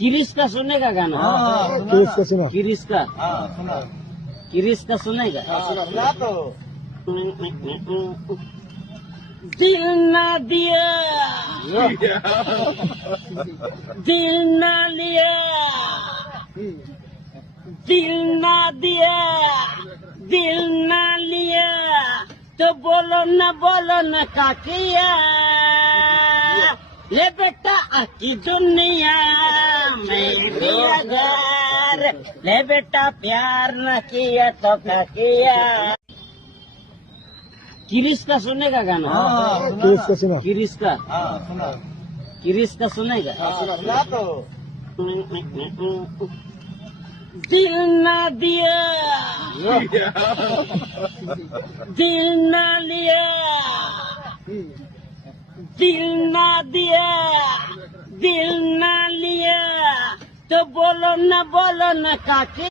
किरिस का सुनेगा गाना? किरिस का सुना। किरिस का किरिस का सुनेगा? सुना तो दिल ना दिया दिल ना लिया दिल ना दिया दिल ना लिया तो बोलो न काकिया ले बेटा आकी दुनिया में मेरा घर ले बेटा प्यार न किया तो क्या किया। किरिस का सुनेगा गाना? किरिस का सुना। किरिस का सुना किरिस का सुनेगा? सुना तो दिल ना दिया दिल ना लिया दिल ना दिया दिल ना लिया तो बोलो न काके